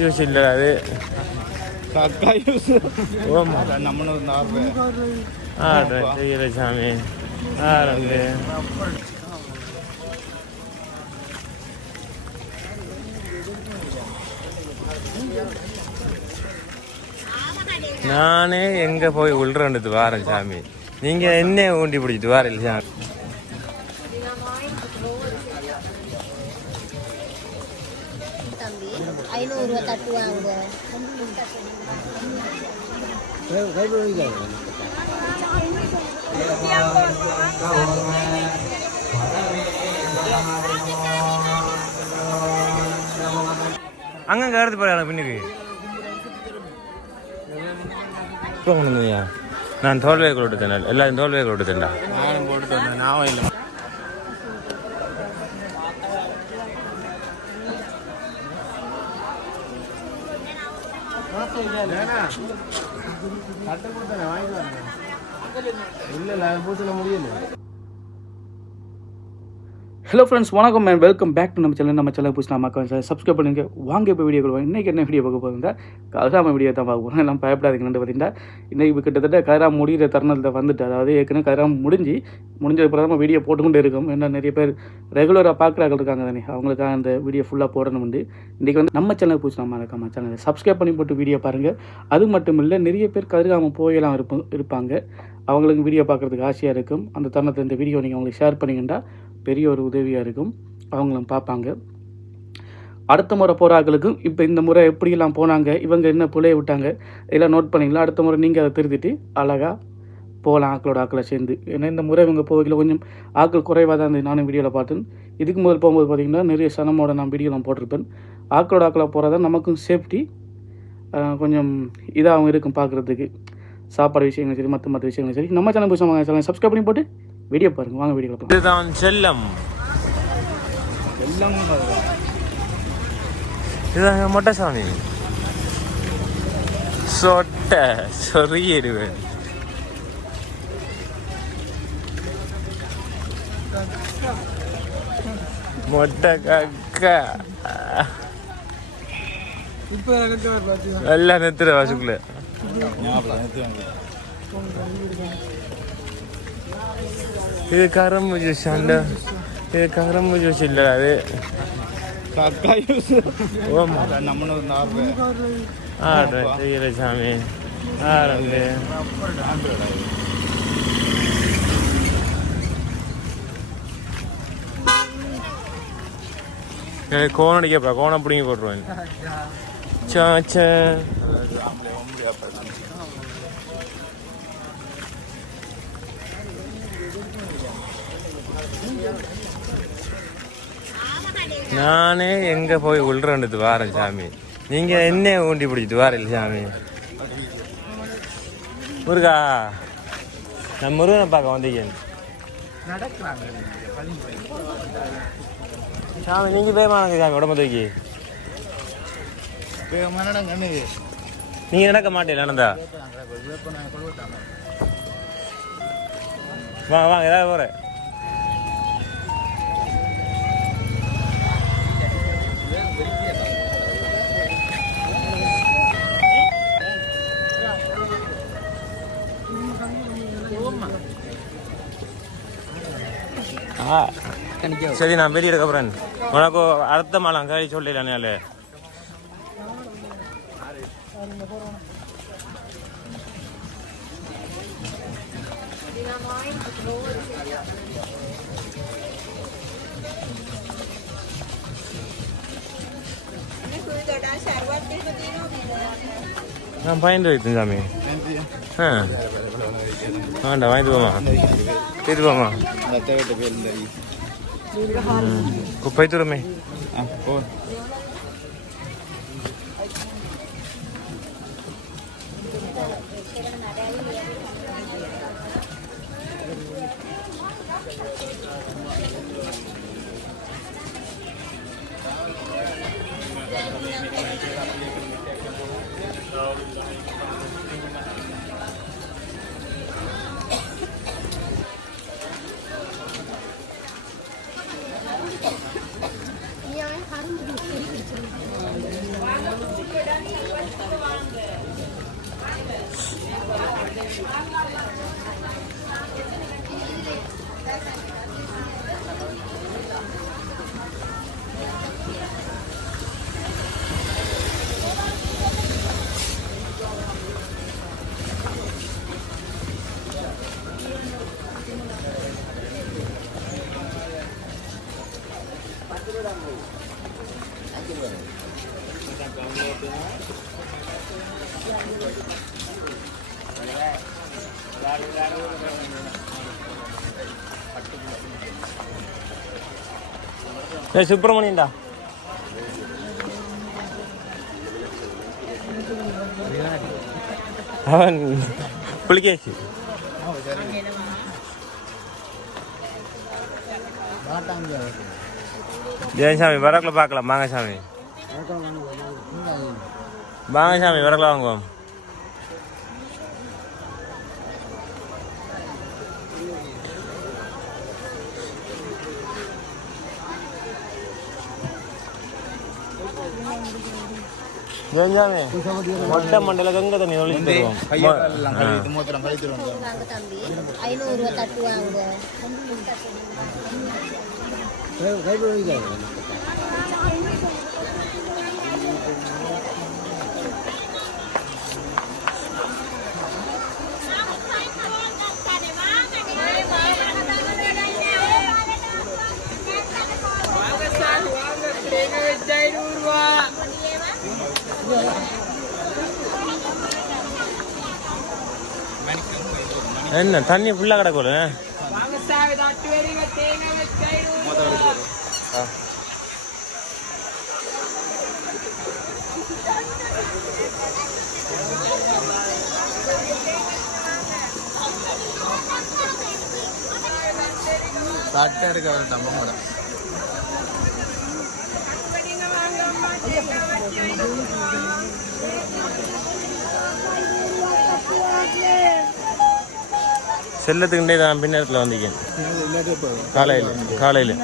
Juice ಇಲ್ಲ ಅದು ಆಡ್ರೆ ಸ್ವಾಮಿ ಆರಂದೆ நானே எங்க போய் உள்றேன்றது வாரேன் சாமி. நீங்க என்ன ஊண்டி பிடிச்சிட்டு வாரில்ல சாமி. அங்க கருத்து போறாங்க பின்னுக்கு நான் தோல்வே கொடுத்தேன். எல்லாரும் தோல்வே கொடுத்தேன்டா. நானும் போட்டு வந்தேன். நான் இல்லை ஹலோ ஃப்ரெண்ட்ஸ், வணக்கம் அண்ட் வெல்கம் பேக் டு நம்ம சேனல் புதுசு நம்ம சப்ஸ்கிரைப் பண்ணுங்க. வாங்க இப்போ வீடியோ கொடுவோம். இன்றைக்கி என்ன வீடியோ பார்க்க போகிறீங்க? கதிராம வீடியோ தான் பார்க்க போகிறோம். எல்லாம் பயப்படாதீங்கன்னு பார்த்தீங்கன்னா இன்றைக்கி கிட்டத்தட்ட கதிராம முடிகிற தருணத்தில் வந்துட்டு, அதாவது ஏற்கனவே கதிராம முடிஞ்சதுக்கு தான் வீடியோ போட்டுக்கொண்டே இருக்கும். ஏன்னா நிறைய பேர் ரெகுலராக பார்க்குறாங்க இருக்காங்க தானே, அவங்களுக்காக அந்த வீடியோ ஃபுல்லாக போடணும். இன்றைக்கி வந்து நம்ம சேனல் புதுசு நம்ம சேனலை சப்ஸ்கிரைப் பண்ணி போட்டு வீடியோ பாருங்கள். அது மட்டும் இல்லை, நிறைய பேர் கதிராம போயெல்லாம் இருப்பாங்க. அவங்களுக்கு வீடியோ பார்க்குறதுக்கு ஆசையாக இருக்கும். அந்த தருணத்தில் இந்த வீடியோ நீங்கள் அவங்களுக்கு ஷேர் பண்ணிங்கன்னா பெரிய ஒரு உதவியாக இருக்கும். அவங்களும் பார்ப்பாங்க. அடுத்த முறை போகிறாங்களுக்கும் இப்போ இந்த முறை எப்படியெல்லாம் போனாங்க, இவங்க என்ன பிள்ளைய விட்டாங்க, இதெல்லாம் நோட் பண்ணிங்களா? அடுத்த முறை நீங்கள் அதை திருத்திட்டு அழகாக போகலாம் ஆக்களை சேர்ந்து. ஏன்னா இந்த முறை இவங்க போகல கொஞ்சம் ஆக்கள் குறைவாக தான் இருந்தது. நானும் வீடியோவில் பார்த்தேன். இதுக்கு முதல் போகும்போது பார்த்திங்கன்னா நிறைய சனமோட நான் வீடியோலாம் போட்டிருப்பேன். ஆக்களை போகிறதா நமக்கும் சேஃப்டி கொஞ்சம் இதாகவும் இருக்கும் பார்க்குறதுக்கு. சாப்பாடு விஷயங்களும் சரி, மற்ற விஷயங்களும் சரி. நம்ம சேனல் புதுசாக சப்ஸ்கிரைப் பண்ணி போட்டு வீடியோ பாருங்க. வாங்க வீடியோ பார்ப்போம். இதுதான் செல்லம். இதாங்க மொட்டை சாமி. சொட்ட சொறியிடுவேன். மொட்டை கக்கா எல்லாம் நிறுத்துற வாசுக்குள்ள. இது கரம்பு ஜூஸ் அண்ட. இது கரம்பு ஜூஸ் இல்லை, அது ஆடுற செய்யற சாமி ஆரம்பு. கோன் அடிக்கப்பா, கோனை பிடிங்கி போட்டுருவேன். சாச்சா நானே எங்க போய் உள்றேன்றது வாரேன் சாமி. நீங்க என்ன ஊண்டி பிடிச்சிட்டு வாரில்ல சாமி. முருகா, நான் முருகனை பார்க்க வந்தீங்க சாமி. நீங்க பேமானங்க சாமி, உடம்பு தூக்கி நீங்க நடக்க மாட்டீங்க. நடந்தா வாங்க வாங்க, ஏதாவது போறேன். சரி, நான் வெளியே எடுக்க போறேன். உனக்கு அர்த்தமாலாம் கை சொல்லலானே. நான் பயந்து வைத்தேன் சாமி. வேண்டா, வாங்கிட்டு போமா, போயிட்டு போமா. குப்பை தூரமே. சுப்பிரமணியன்டா அவன் புளிகேசி ஜெயசாமி வரக்குள்ள பார்க்கலாம் வாங்க சாமி வாங்க சாமி வரக்குள்ள வாங்குவோம் ஜெயசாமி மொட்டை மண்டல கங்க தண்ணி ஒழிச்சு என்ன தண்ணி ஃபுல்லா கிடக்குள்ள சட்டை எடுக்க வர தம்பம் கூட செல்லத்துக்கிட்டே தான் பின்னத்தில் வந்திருக்கேன் காலையில்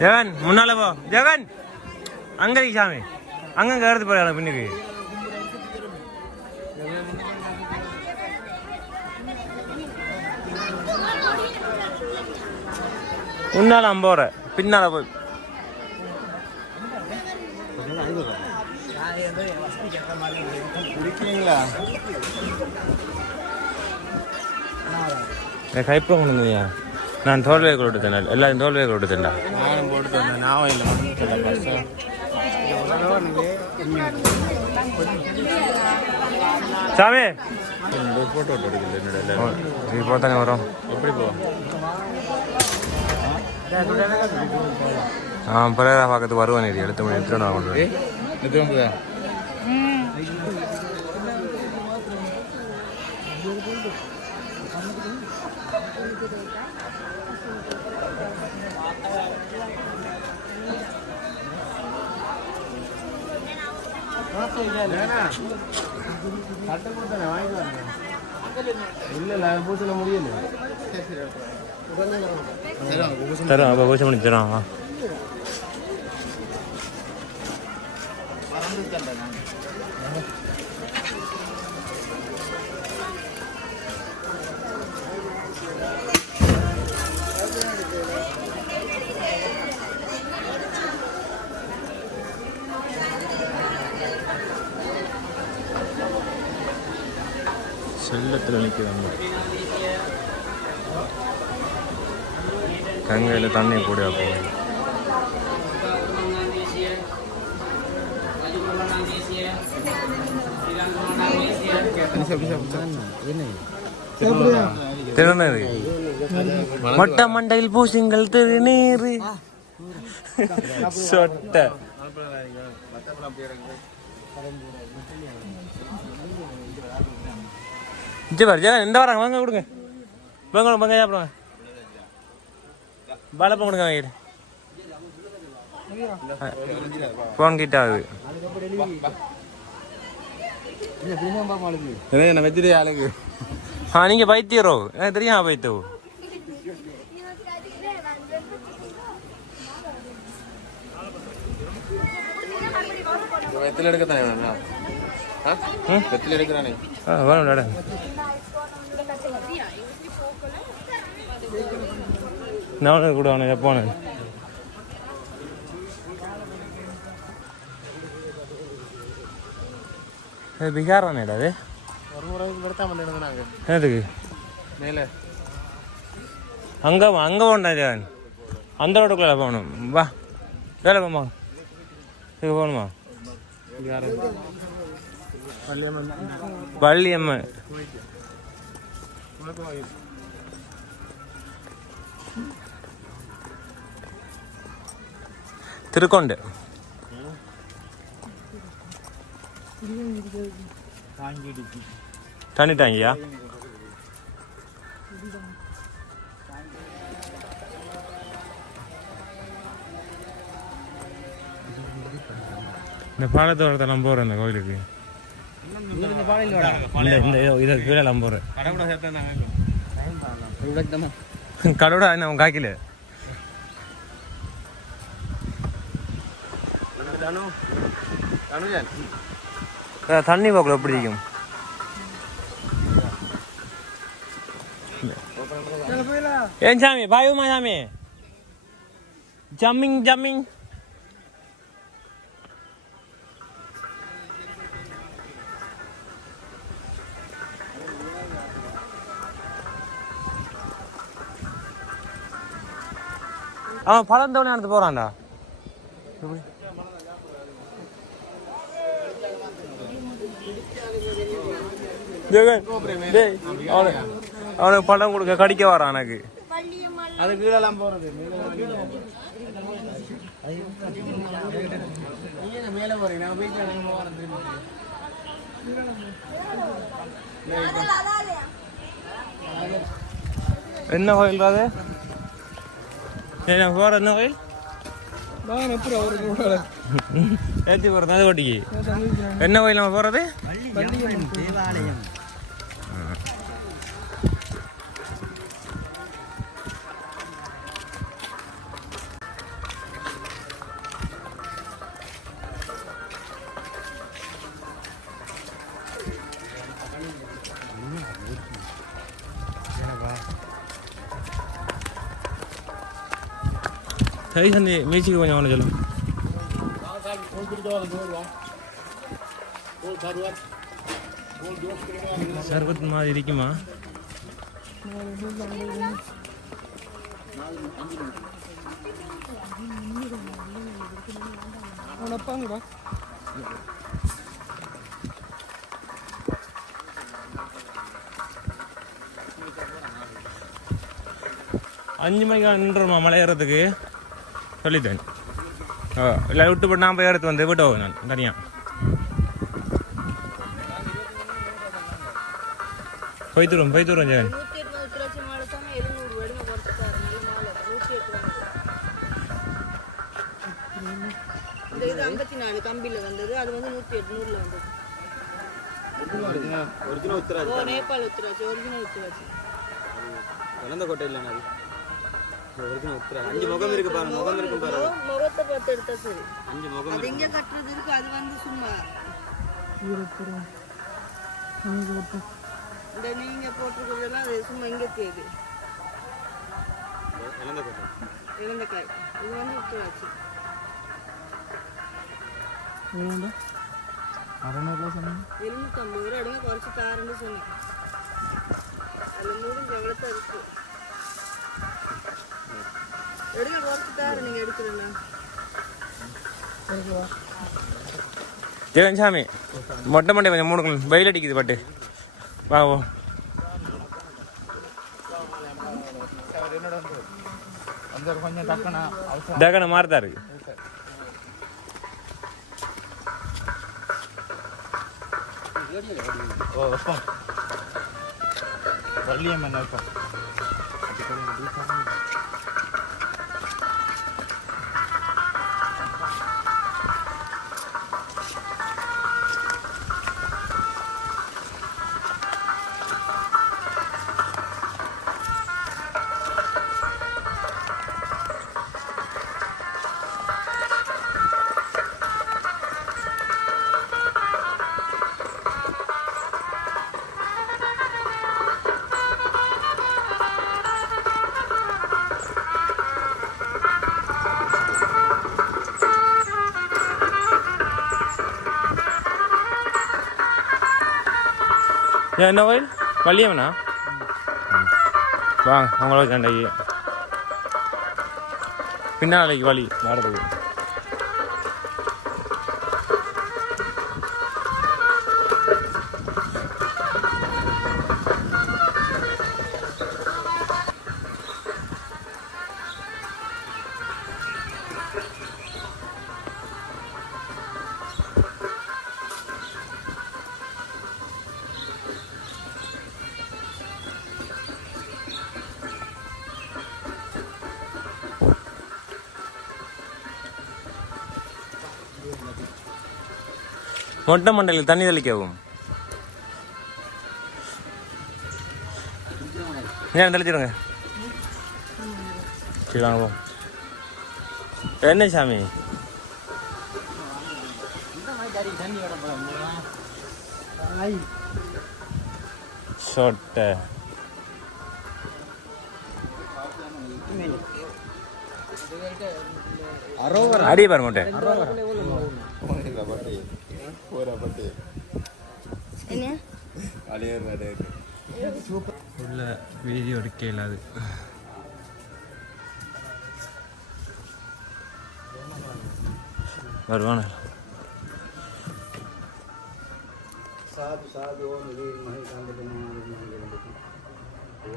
ஜெகன் முன்னால போ ஜெகன் அங்க சாமி அங்க எடுத்து போய் பின்னுக்கு முன்னால போற பின்னால போய் கைப்ப கொண்டுயா நான் தோல்வியை கொடுத்தேன் எல்லாரும் தோல்வியை கொடுத்தேன்டா நானும் போட்டு வந்தேன் நான் இல்லை சாமி போட்டோ எடுக்கல நீ போத்தானே வரும் எப்படி போ பிரேரா பார்க்கறதுக்கு வருவான் இது எடுத்து மணி எடுத்துட்டு நான் கொண்டு இல்ல பூசல முடியல தரோம் அப்போ பூசை பண்ணி தரோம் வா செல்லத்தில் நிற்கிறாங்க கங்கையில் தண்ணி கூட போகும் திருநீர் மொட்டை மண்டையில் பூசிங்கள் திருநீர் சொட்ட ஜெகன் இந்த வராங்க வாங்க கொடுங்க வாங்க வாங்க சாப்பிடுவாங்க பாலப்பம் கொடுங்க வாங்கிட்டு ஃபோன் கிட்ட ஆகுது என்ன வச்சுட்டு ஆளுக்கு நீங்க பைத்தியரோ எனக்கு தெரியும் பைத்தோ வெத்தில எடுக்கத்தானே வெத்தில எடுக்கிறானே வேணும் நான் கூட அவனை போனேன் பீகார் தானேடா அது ஒரு முறை எடுத்தா பண்ணிடுங்க நாங்கள் எதுக்கு மேலே அங்கே போண்டா ஜான் அந்த ரோட்டுக்குள்ள போகணும் வா வேலை போமா இது போகணுமா வள்ளியம்மன் திருக்கொண்டு தண்ணி டாங்கியா இந்த பாலத்தோரத்தை நம்ம போகிறோம் இந்த கோயிலுக்கு இதை கீழே நம்ம போகிறேன் கடவுடா என்ன காக்கில தண்ணி போக்கல எப்படி இருக்கும் ஏன் சாமி பாயுமா சாமி ஜம்மிங் அவன் பழந்தவனே எடுத்து போறான்டா அவனுக்கு பழம் கொடுக்க கடிக்க வரான் எனக்கு அது கீழெல்லாம் போறது மேலே போறீங்க என்ன கோயில் அது என்ன போற என்ன கோயில் ஏற்றி போறது அது ஓட்டிக்கு என்ன கோயில் நம்ம போறது தேவாலயம் 睇下你没去过娘了去了。சர்பத் மாதிரி இருக்குமா? அஞ்சு மணிக்கு நின்றுமா மலை ஏறதுக்கு சொல்லிட்டேன். இல்லை விட்டு போட்டு நான் போய் எடுத்து வந்து விட்டு போவேன் நான் தனியாக. போய் தூரம் ஜெகன். இது 54 கம்பியில வந்தது, அது வந்து 108 வந்தது. ஒரிஜினல் உத்தராஜ். நேபாள் உத்தராஜ், ஒரிஜினல் உத்தராஜ். இளந்த கோட்டை இல்ல அது. ஒரிஜினல் உத்தராஜ். 5 முகம் இருக்கு பாருங்க, முகம் இருக்கு பாருங்க. முகத்தை பார்த்து எடுத்தா சரி. 5 முகம். அது எங்க கட்டறது இருக்கு, அது வந்து சும்மா. இந்த நீங்க போட்டுக்கிறதெல்லாம் அது சும்மா இங்க தேடு. இளந்த கோட்டை. இளந்த காய். இது வந்து உத்தராஜ். ஏண்டா 600 சொன்னீங்க. 750 ரூபாய் எடுங்க, குறைச்சு தாரேன்னு சொன்னேன். அதுல முடிஞ்ச எவ்வளவு இருக்கு எடுங்க, குறைச்சு தாரேன். நீங்க எடுக்கிறீங்களா? ஜெகன் சாமி மொட்டை மண்டை கொஞ்சம் மூடுங்க, வெயில் அடிக்குது பட்டு. வாவோ கொஞ்சம் டக்குனு மாறுதா இருக்கு. வள்ளியம்மன் இருக்கும். என்ன கோயில் வள்ளியம்மனா வாங்க உங்களுக்கு அன்றைக்கு பின்னாலைக்கு வழி வாடகை மொட்டை மண்டலில் தண்ணி தெளிக்கவும் ஏன் தெளிச்சிடுங்க சரி வாங்க போம் என்ன சாமி சொட்ட அடி பாரு மொட்டை உள்ள வீடியோ எடுக்க இல்லாது வருவான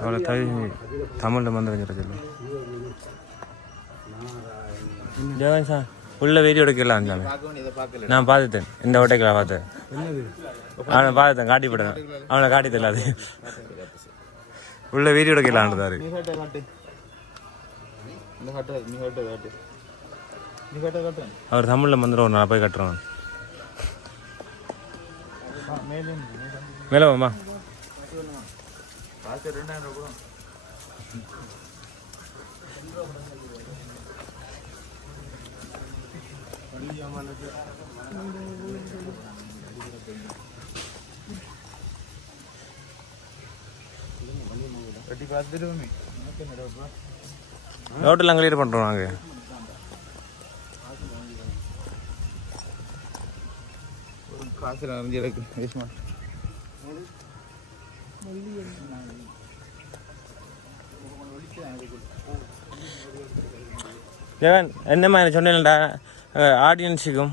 அவ்வளோ தமிழில் மந்திரம் சொல்லு ஜெகன் சார் உள்ள வீடியோ எடுக்கலாம் நான் பார்த்துட்டேன் இந்த ஓட்டைக்கெல்லாம் பார்த்தேன் அவனை பார்த்துட்டேன் காட்டி போட்டேன் அவனை காட்டி தெரியல உள்ள வீடியோ எடுக்கலான்றாரு அவர் தமிழில் மந்திரம் ஒரு நான் போய் கட்டுறோம் மேலே வாமா ரோட்டெல்லாம் கிளியர் பண்ணுறோம் நாங்கள் காசு அறிஞ்சிருக்கு வேஷ்மா ஜெகன் என்ன மாதிரி சொன்னேன்டா ஆடியன்ஸுக்கும்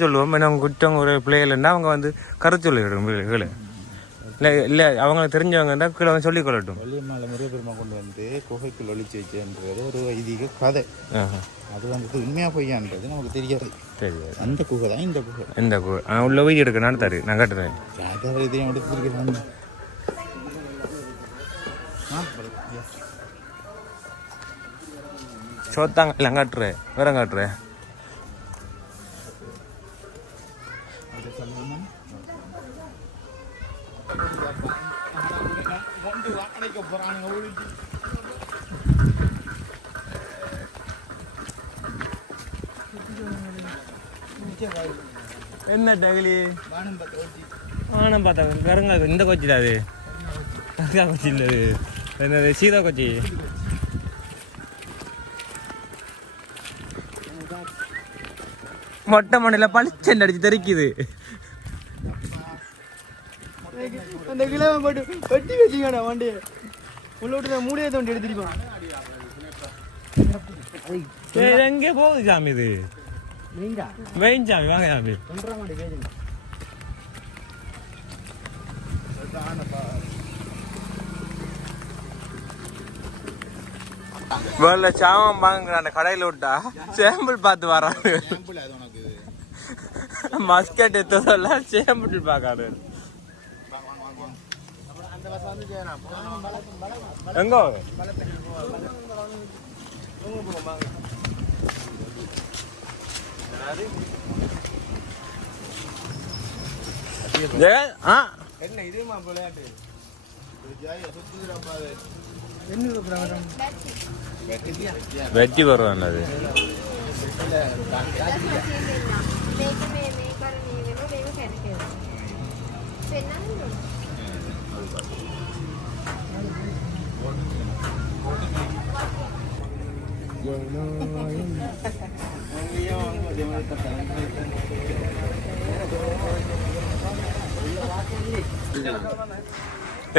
சொல்லுவோம் அவங்க குற்றம் ஒரு பிள்ளைகள்னா அவங்க வந்து கருத்து சொல்லிவிடும் கீழே இல்லை இல்லை அவங்களுக்கு தெரிஞ்சவங்க கீழே வந்து சொல்லிக் கொள்ளட்டும். வள்ளியம்மாவில் முருகப்பெருமா கொண்டு வந்து குகைக்குள் ஒழிச்சு வச்சுன்றது ஒரு ஐதீக கதை. அது வந்து உண்மையாக பொய்யான்றது நமக்கு தெரியாது. தெரியாது. அந்த குகை தான் இந்த குகை. இந்த குகை உள்ள போய் எடுக்க நான் தரு நான் கட்டுறேன். அதை இதையும் எடுத்துருக்கேன். சோத்தாங்க இல்லை காட்டுறேன் வேற காட்டுறேன். என்ன டகலி வானம் பார்த்தா கருங்கா இந்த கொச்சிடா அது கருங்கா கொச்சி இல்லை அது என்னது சீதா கொச்சி. மொட்டை மண்ணில் பளிச்செண்டு அடிச்சு தெரிக்குது. அந்த கிலோ போட்டு வெட்டி வச்சுக்கடா வண்டியை உள்ள விட்டு மூடியை தோண்டி எடுத்துருப்பான். எங்கே போகுது சாமி இது வெயின் சாமி வாங்க சாமி. வேலை சாமம் வாங்குற அந்த கடையில் விட்டா சேம்பிள் பார்த்து வராது. மஸ்கட் எத்ததெல்லாம் சேம்பிள் பார்க்காது. எங்க என்ன இதுமா விளையாட்டு வெற்றி வருவான் அது.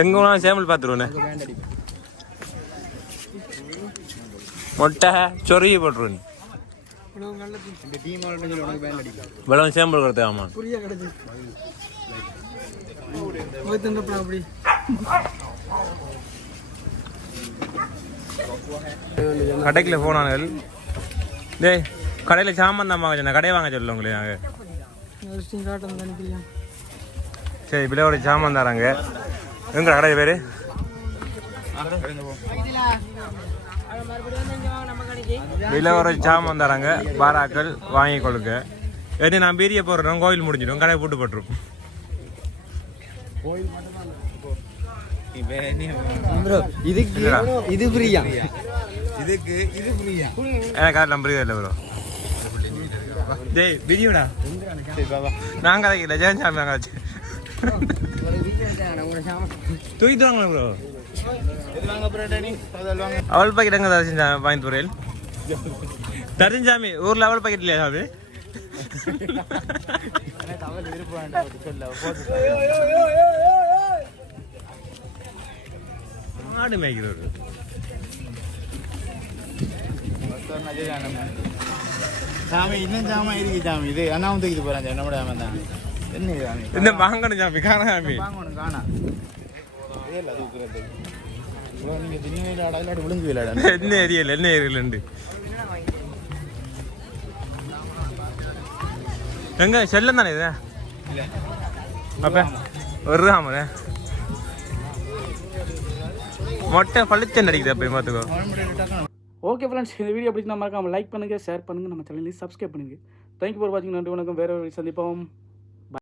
எங்க வேணாலும் சேம்பிள் பார்த்துருவோண்ணே. மொட்டை சொருகி போட்டுருவேன். இந்த டீம் ஆளுங்க உனக்கு பேண்ட் அடிக்கும். இவ்வளவு சேம்பிள் கொடுத்தேன். ஆமா புரியா கிடைச்சு அப்படி கடைக்குள்ள போனாங்க. டேய் கடையில் சாமான் தான் வாங்க சொன்னேன். கடையை வாங்க சொல்ல உங்களுக்கு நாங்கள். சரி இப்படியே ஒரு சாமான் தராங்க. எங்க கடை பேர்? இதில் ஒரு சாமான் தராங்க. பாராக்கள் வாங்கி கொடுங்க. எது நான் பெரிய போடுறோம். கோயில் முடிஞ்சிடும். கடையை போட்டு போட்டுரும். இது ஃப்ரீயா? இதுக்கு இது புரியா? எனக்கு அது நம்பரே இல்லை ப்ரோ. டேய் விடியோடா. நாங்கள் கதைக்கல ஜெயஞ்சாமி நாங்கள் வச்சு தூக்கிட்டு வாங்க ப்ரோ. அவள் பாக்கெட் எங்கே தரிசா வாங்கி போறேன். தரிஞ்சாமி ஊரில் அவள் பாக்கெட் இல்லையா சாமி? மாடு மேய்க்கிறது. சாமி இன்னும் சாமான் இருக்கு சாமி. இது அண்ணாவும் தூக்கிட்டு போறான் நம்மட சாமி தான். என்ன சாமி? இந்த வாங்கணும் சாமி. காண சாமி வாங்கணும் காணா. ஏல தூக்குறது. ப்ரோ நீங்க திண்ணையில அடலாட விழுந்து விளையாட. என்ன ஏரியல எங்க செல்லம் தானே இது? அப்ப ஒரு ஆமாம் மொட்டை பழுத்தன் அடிக்குது. அப்போ பார்த்துக்கோ. ஓகே ஃப்ரெண்ட்ஸ், இந்த வீடியோ பிடிச்சி மறக்காமல் லைக் பண்ணுங்கள், ஷேர் பண்ணுங்கள், நம்ம சேனலையும் சப்ஸ்கிரைப் பண்ணுங்கள். தேங்க்யூ ஃபார் வாட்சிங். நன்றி, வணக்கம். வேறு ஒரு சந்திப்போம்.